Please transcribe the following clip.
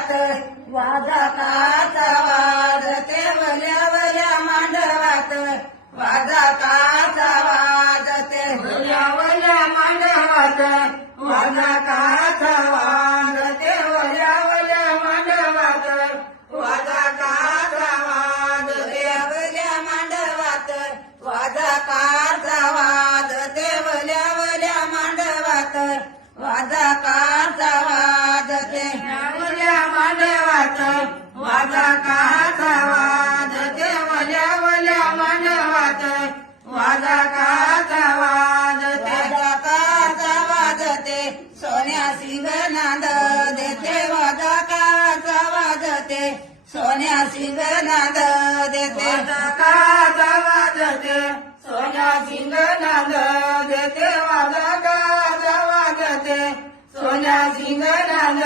मांडवात वाजकाचा वाजते वल्या वल्या मांडवात वाजकाचा वाजते वल्या वल्या मांडवात वाजकाचा वाजते वल्या वल्या मांडवात वाजकाचा वाजते वल्या मांडवात वाजकाचा वाजते वल्या वल्या मांडवात वाजकाचा वाजते वल्या मांडवात वाजकाचा वाजते वल्या वल्या मांडवात वाजकाचा वाजते वाजकाचा वाजते सोन्या सिंगनाद देते वाजकाचा वाजते सोन्या सिंगनाद देते वाजकाचा वाजते सोन्या सिंगनाद देते वाजकाचा वाजते सोन्या सिंगनाद